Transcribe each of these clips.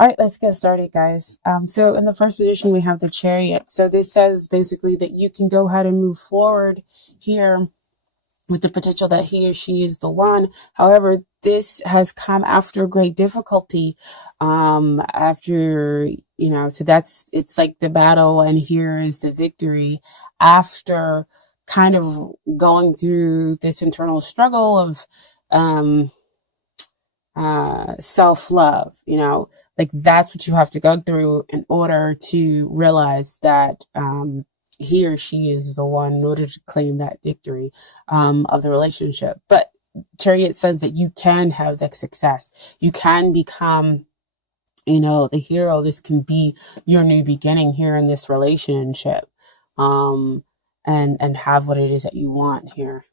All right, let's get started, guys. So in the first position, we have the Chariot. So this says basically that you can go ahead and move forward here with the potential that he or she is the one. However, this has come after great difficulty. After, so it's like the battle, and here is the victory after kind of going through this internal struggle of, um, self-love, like that's what you have to go through in order to realize that, he or she is the one in order to claim that victory, of the relationship. But Chariot says that you can have that success. You can become, the hero. This can be your new beginning here in this relationship, and have what it is that you want here.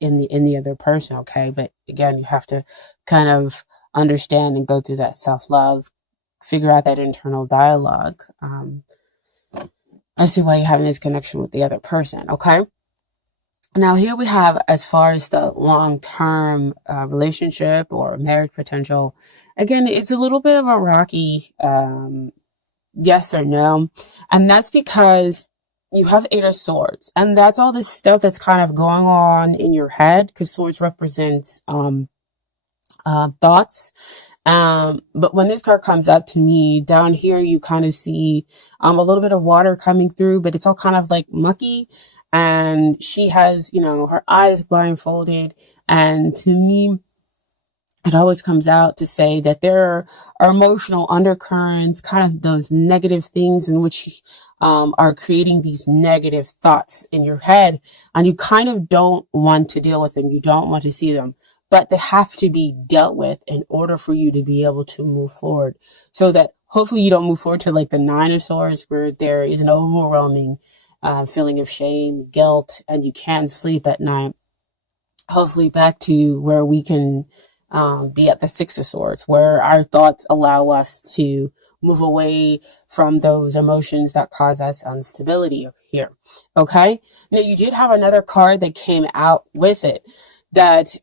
In the other person, okay? But again, you have to kind of understand and go through that self-love, figure out that internal dialogue. I see why you're having this connection with the other person, okay? Now here we have, as far as the long-term relationship or marriage potential, again, it's a little bit of a rocky yes or no. And that's because you have Eight of Swords, and that's all this stuff that's kind of going on in your head, because swords represents thoughts. But when this card comes up to me, down here you kind of see a little bit of water coming through, but it's all kind of like mucky. And she has, her eyes blindfolded. And to me, it always comes out to say that there are emotional undercurrents, kind of those negative things in which are creating these negative thoughts in your head, and you kind of don't want to deal with them. You don't want to see them, but they have to be dealt with in order for you to be able to move forward, so that hopefully you don't move forward to like the Nine of Swords, where there is an overwhelming feeling of shame, guilt, and you can't sleep at night. Hopefully back to where we can be at the Six of Swords, where our thoughts allow us to move away from those emotions that cause us instability here. Okay. Now you did have another card that came out with it that,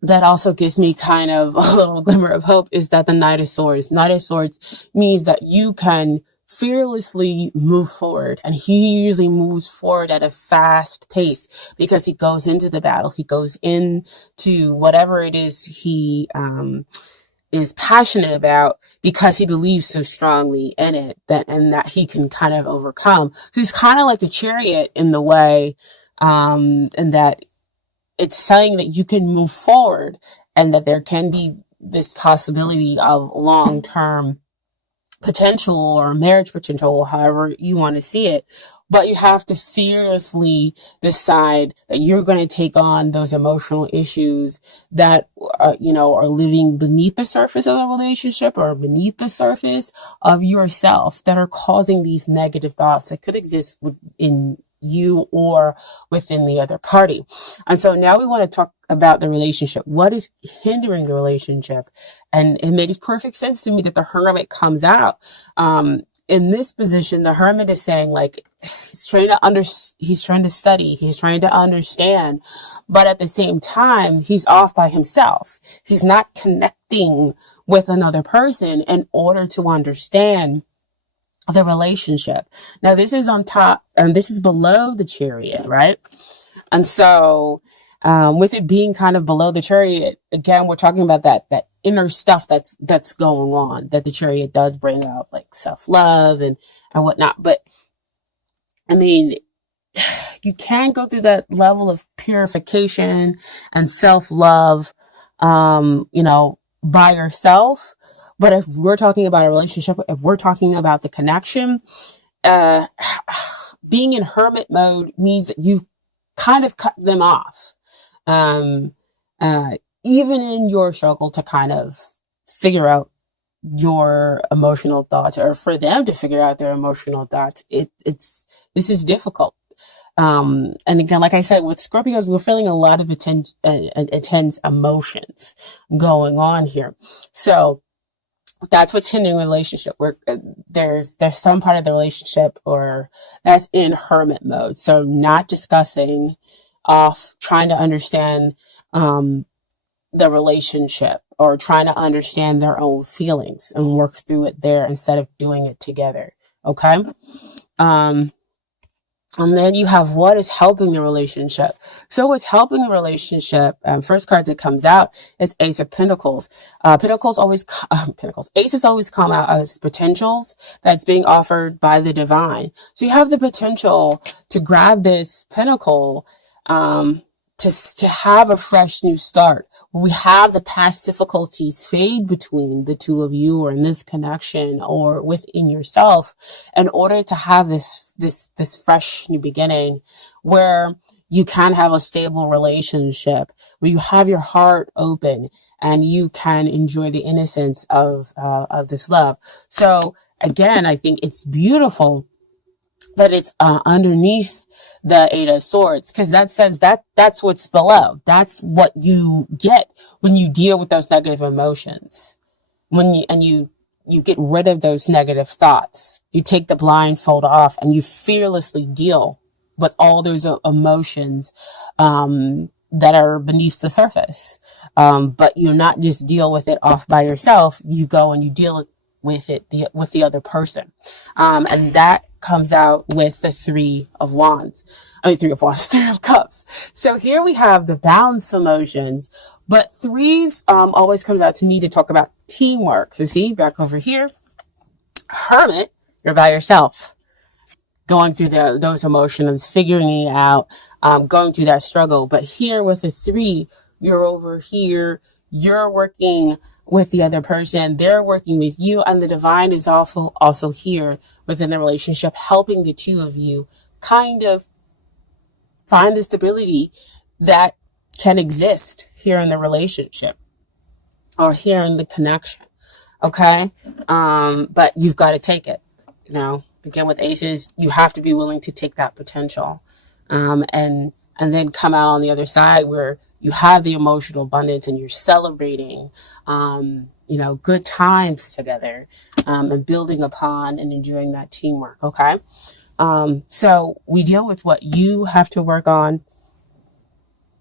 that also gives me kind of a little glimmer of hope, is that the Knight of Swords. Knight of Swords means that you can fearlessly move forward, and he usually moves forward at a fast pace because he goes into the battle. He goes into whatever it is he, is passionate about, because he believes so strongly in it that he can kind of overcome. So he's kind of like the Chariot in the way, and that it's saying that you can move forward and that there can be this possibility of long-term potential or marriage potential, however you want to see it. But you have to fearlessly decide that you're going to take on those emotional issues that, are living beneath the surface of the relationship or beneath the surface of yourself, that are causing these negative thoughts that could exist in you or within the other party. And so now we want to talk about the relationship. What is hindering the relationship? And it makes perfect sense to me that the Hermit comes out. In this position, the Hermit is saying, like, he's trying to study, he's trying to understand, but at the same time, he's off by himself. He's not connecting with another person in order to understand the relationship. Now, this is on top, and this is below the Chariot, right? And so, with it being kind of below the Chariot, again, we're talking about that inner stuff that's going on, that the Chariot does bring up, like self-love and whatnot. But I mean, you can go through that level of purification and self-love, by yourself. But if we're talking about a relationship, if we're talking about the connection, being in hermit mode means that you've kind of cut them off. Even in your struggle to kind of figure out your emotional thoughts, or for them to figure out their emotional thoughts, this is difficult. And again, like I said, with Scorpios, we're feeling a lot of intense emotions going on here. So that's what's hindering the relationship, where there's some part of the relationship or that's in hermit mode. So not discussing, off trying to understand the relationship, or trying to understand their own feelings and work through it there instead of doing it together. Okay. Um, and then you have what is helping the relationship. So what's helping the relationship? First card that comes out is Ace of Pentacles. Aces always come out as potentials that's being offered by the divine. So you have the potential to grab this pentacle, to have a fresh new start. We have the past difficulties fade between the two of you, or in this connection, or within yourself, in order to have this fresh new beginning where you can have a stable relationship, where you have your heart open and you can enjoy the innocence of this love. So again, I think it's beautiful that it's underneath the Eight of Swords, because that says that that's what's below. That's what you get when you deal with those negative emotions. When you get rid of those negative thoughts. You take the blindfold off and you fearlessly deal with all those emotions that are beneath the surface. But you not just deal with it off by yourself. You go and you deal with it with the other person. And that comes out with the Three of Cups. So here we have the balanced emotions, but threes always comes out to me to talk about teamwork. So see, back over here, Hermit, you're by yourself, going through those emotions, figuring it out, going through that struggle. But here with the three, you're over here, you're working with the other person, they're working with you, and the divine is also here within the relationship, helping the two of you kind of find the stability that can exist here in the relationship or here in the connection. Okay. But you've got to take it, again, with aces, you have to be willing to take that potential, and then come out on the other side where you have the emotional abundance and you're celebrating, good times together, and building upon and enjoying that teamwork. Okay. So we deal with what you have to work on,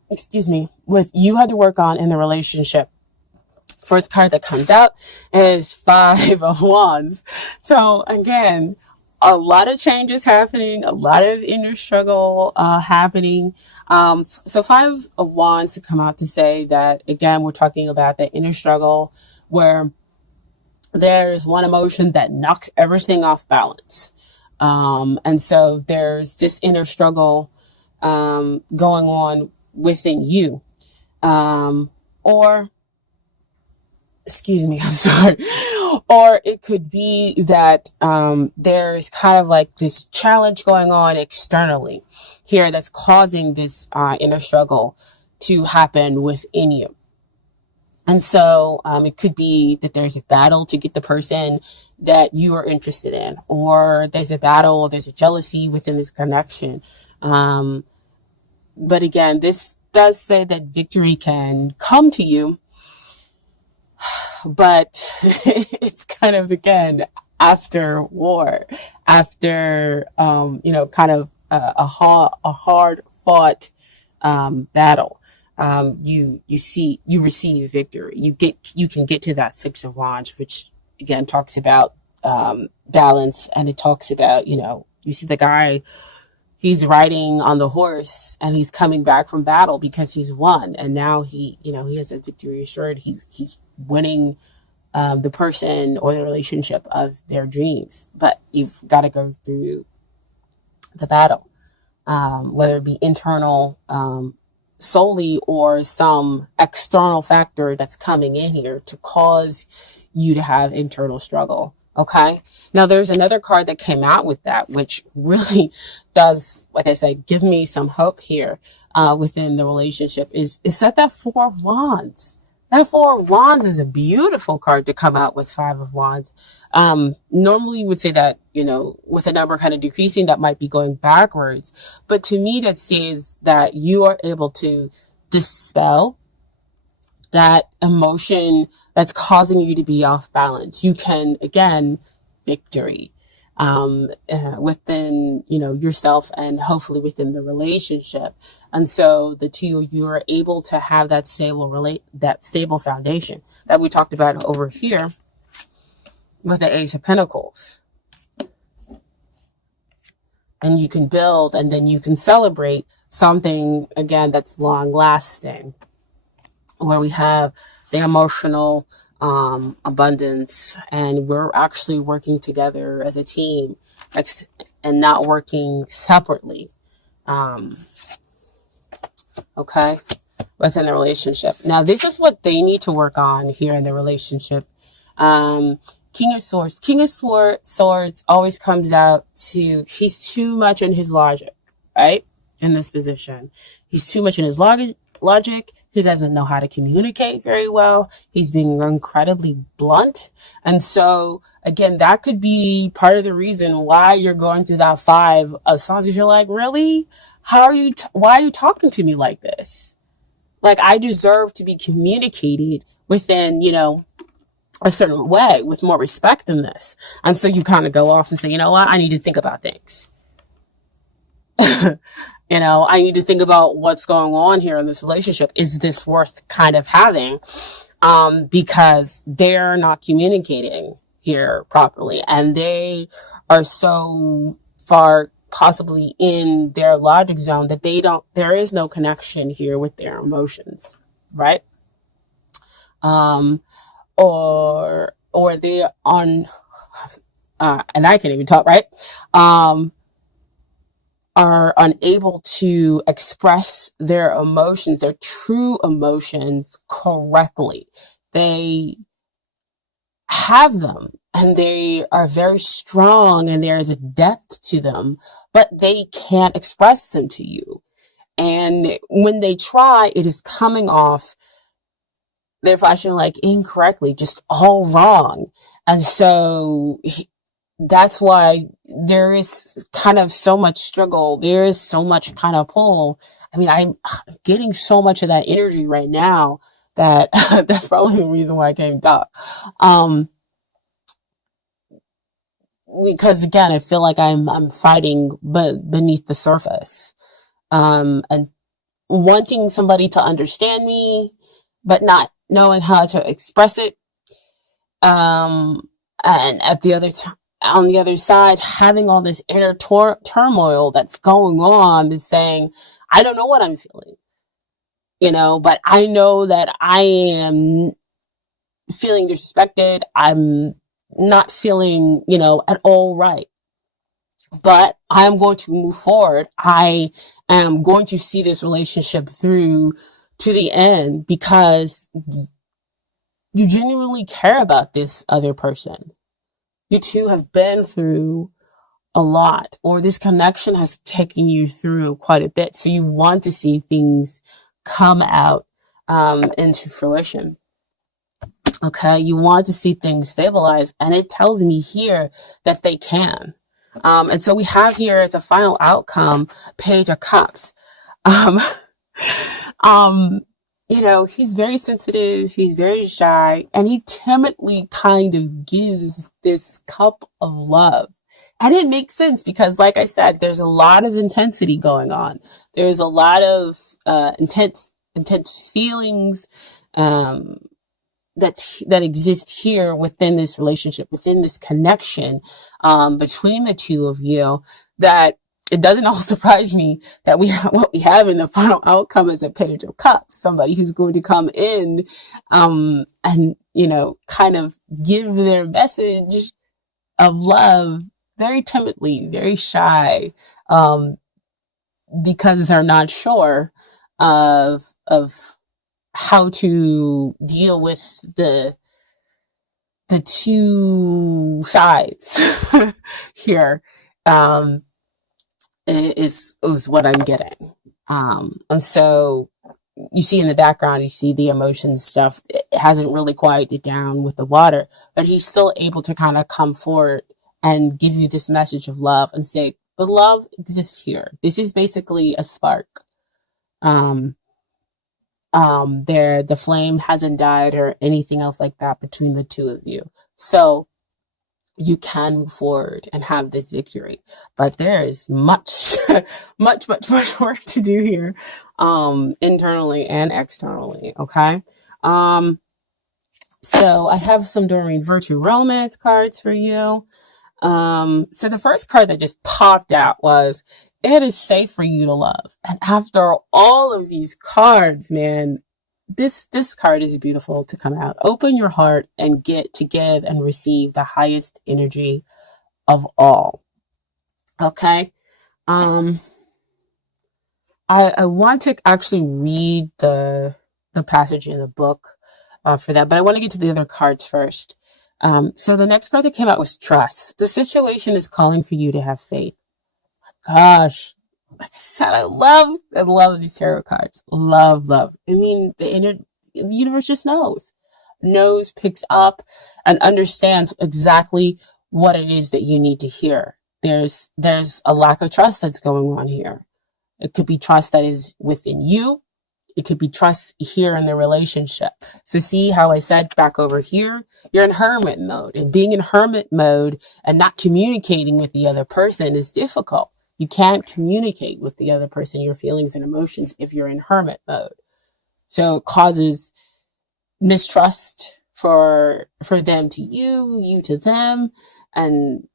what you have to work on in the relationship. First card that comes out is Five of Wands. So again, a lot of changes happening, a lot of inner struggle happening. So Five of Wands to come out to say that, again, we're talking about the inner struggle where there's one emotion that knocks everything off balance. And so there's this inner struggle going on within you. I'm sorry. Or it could be that there's kind of like this challenge going on externally here that's causing this inner struggle to happen within you. And so it could be that there's a battle to get the person that you are interested in, or there's a battle, or there's a jealousy within this connection. But again, this does say that victory can come to you, but it's kind of, again, after war, after, kind of a hard fought battle. You receive victory. You can get to that Six of Wands, which again talks about balance, and it talks about, you see the guy, he's riding on the horse and he's coming back from battle because he's won, and now he has a victory assured. He's winning the person or the relationship of their dreams, but you've got to go through the battle, whether it be internal solely or some external factor that's coming in here to cause you to have internal struggle. Okay. Now there's another card that came out with that, which really does, like I said, give me some hope here within the relationship is that Four of Wands. That Four of Wands is a beautiful card to come out with Five of Wands. Normally you would say that, with a number kind of decreasing, that might be going backwards. But to me, that says that you are able to dispel that emotion that's causing you to be off balance. You can, again, victory. within, yourself and hopefully within the relationship. And so the two of you are able to have that stable foundation that we talked about over here with the Ace of Pentacles. And you can build, and then you can celebrate something again that's long lasting, where we have the emotional abundance, and we're actually working together as a team and not working separately. Okay, within the relationship. Now, this is what they need to work on here in the relationship. King of Swords. King of Swords always comes out to, he's too much in his logic, right? In this position. He's too much in his logic. He doesn't know how to communicate very well. He's being incredibly blunt. And so, again, that could be part of the reason why you're going through that 5 of songs, because you're like, really? Why are you talking to me like this? Like, I deserve to be communicated within, a certain way with more respect than this. And so you kind of go off and say, you know what? I need to think about things. I need to think about what's going on here in this relationship. Is this worth kind of having? Because they're not communicating here properly, and they are so far possibly in their logic zone that there is no connection here with their emotions, right? Or they're on, and I can't even talk, right? Are unable to express their emotions, their true emotions correctly. They have them and they are very strong and there is a depth to them, but they can't express them to you. And when they try, it is coming off, they're flashing like incorrectly, just all wrong. And so that's why there is kind of so much struggle. There is so much kind of pull. I mean, I'm getting so much of that energy right now that that's probably the reason why I came talk. Because again, I feel like I'm fighting but beneath the surface. And wanting somebody to understand me, but not knowing how to express it. And at the other time, on the other side, having all this inner turmoil that's going on is saying, I don't know what I'm feeling, but I know that I am feeling disrespected. I'm not feeling, at all right, but I'm going to move forward. I am going to see this relationship through to the end because you genuinely care about this other person. You two have been through a lot, or this connection has taken you through quite a bit. So you want to see things come out into fruition. Okay, you want to see things stabilize, and it tells me here that they can. And so we have here as a final outcome, Page of Cups. Um, he's very sensitive, he's very shy, and he timidly kind of gives this cup of love. And it makes sense because, like I said, there's a lot of intensity going on. There's a lot of intense feelings that exist here within this relationship, within this connection between the two of you, that it doesn't all surprise me that what we have in the final outcome is a Page of Cups, somebody who's going to come in and kind of give their message of love very timidly, very shy, because they're not sure of how to deal with the two sides here. Is what I'm getting. And so you see in the background, you see the emotions stuff. It hasn't really quieted down with the water, but he's still able to kind of come forward and give you this message of love and say, the love exists here. This is basically a spark. The flame hasn't died or anything else like that between the two of you. So you can move forward and have this victory. But there is much, much work to do here, internally and externally. Okay. Um, so I have some Doreen Virtue Romance cards for you. So the first card that just popped out was, it is safe for you to love. And after all of these cards, man, this card is beautiful to come out. Open your heart and get to give and receive the highest energy of all. Okay. Um, I want to actually read the passage in the book for that, but I want to get to the other cards first. So the next card that came out was trust. The situation is calling for you to have faith. Gosh, like I said, I love these tarot cards. Love. I mean, the universe just knows, picks up, and understands exactly what it is that you need to hear. There's a lack of trust that's going on here. It could be trust that is within you. It could be trust here in the relationship. So see how I said back over here, you're in hermit mode, and being in hermit mode and not communicating with the other person is difficult. You can't communicate with the other person your feelings and emotions if you're in hermit mode. So it causes mistrust for them to you to them, and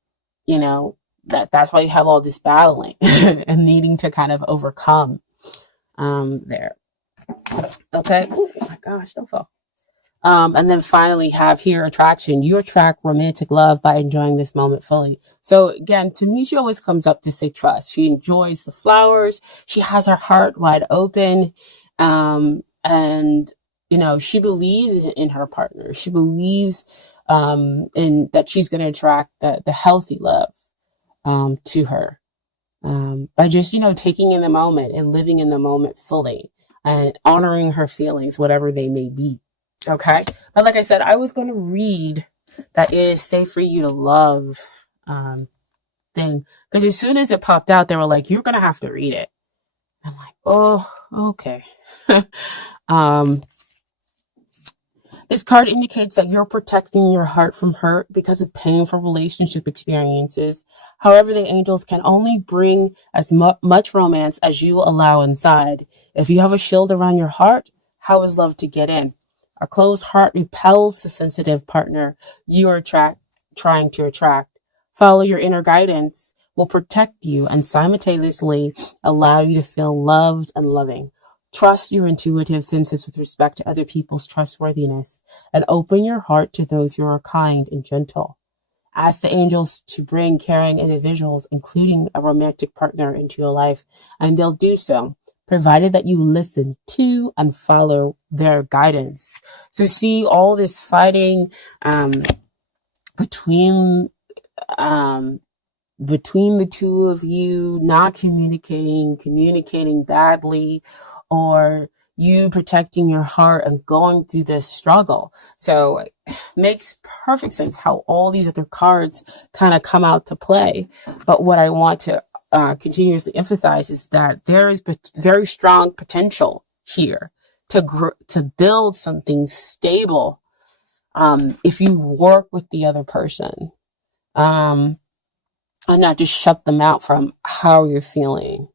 you know that's why you have all this battling and needing to kind of overcome there. Okay. Oh my gosh, don't fall. And then finally have here attraction. You attract romantic love by enjoying this moment fully. So again, to me, she always comes up to say trust. She enjoys the flowers. She has her heart wide open. And she believes in her partner. She believes, in that she's going to attract the healthy love, to her. By just, taking in the moment and living in the moment fully and honoring her feelings, whatever they may be. Okay. But like I said, I was going to read that it is safe for you to love, thing. Because as soon as it popped out, they were like, you're going to have to read it. I'm like, oh, okay. um, This card indicates that you're protecting your heart from hurt because of painful relationship experiences. However, the angels can only bring as much romance as you allow inside. If you have a shield around your heart, how is love to get in? A closed heart repels the sensitive partner you are trying to attract. Follow your inner guidance will protect you and simultaneously allow you to feel loved and loving. Trust your intuitive senses with respect to other people's trustworthiness and open your heart to those who are kind and gentle. Ask the angels to bring caring individuals, including a romantic partner, into your life, and they'll do so, provided that you listen to and follow their guidance. So see all this fighting between the two of you, not communicating badly, or you protecting your heart and going through this struggle. So it makes perfect sense how all these other cards kind of come out to play. But what I want to continuously emphasize is that there is very strong potential here to build something stable, if you work with the other person. And not just shut them out from how you're feeling.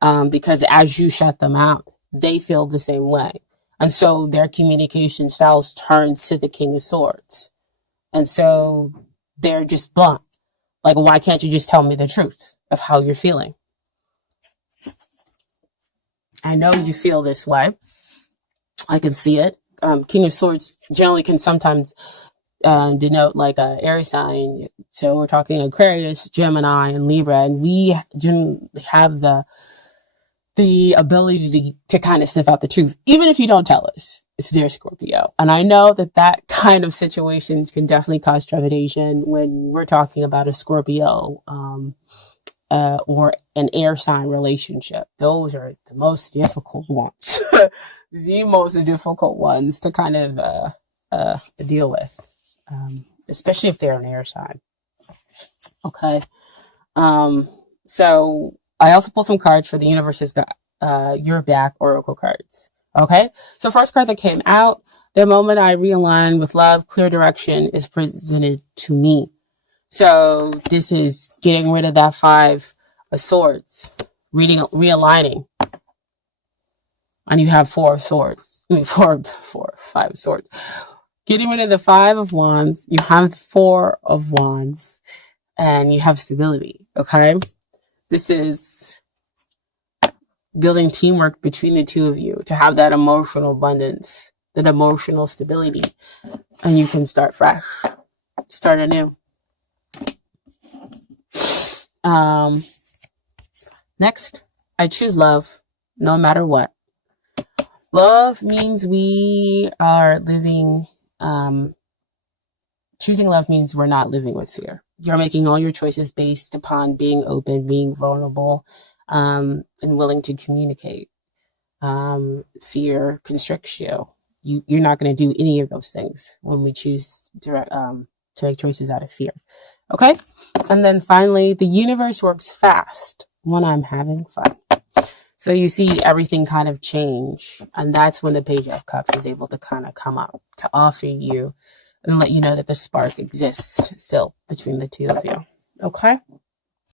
Because as you shut them out, they feel the same way. And so their communication styles turn to the King of Swords. And so they're just blunt. Like, why can't you just tell me the truth of how you're feeling? I know you feel this way. I can see it. King of Swords generally can sometimes denote like a air sign. So we're talking Aquarius, Gemini, and Libra, and we generally have the ability to kind of sniff out the truth, even if you don't tell us. It's their Scorpio. And I know that kind of situation can definitely cause trepidation when we're talking about a Scorpio, or an air sign relationship. Those are the most difficult ones. The most difficult ones to kind of deal with. Especially if they're an air sign. Okay. So I also pulled some cards for the universe's Your Back Oracle cards. Okay. So first card that came out, the moment I realign with love, clear direction is presented to me. So this is getting rid of that Five of Swords, realigning, and you have Four of Swords. I mean, Five of Swords. Getting rid of the Five of Wands, you have Four of Wands, and you have stability. Okay, this is building teamwork between the two of you to have that emotional abundance, that emotional stability, and you can start fresh, start anew. Next, I choose love, no matter what. Love means we are living, choosing love means we're not living with fear. You're making all your choices based upon being open, being vulnerable, and willing to communicate. Fear constricts you. You're not going to do any of those things when we choose to make choices out of fear. Okay? And then finally, the universe works fast when I'm having fun. So you see everything kind of change. And that's when the Page of Cups is able to kind of come up to offer you and let you know that the spark exists still between the two of you. Okay?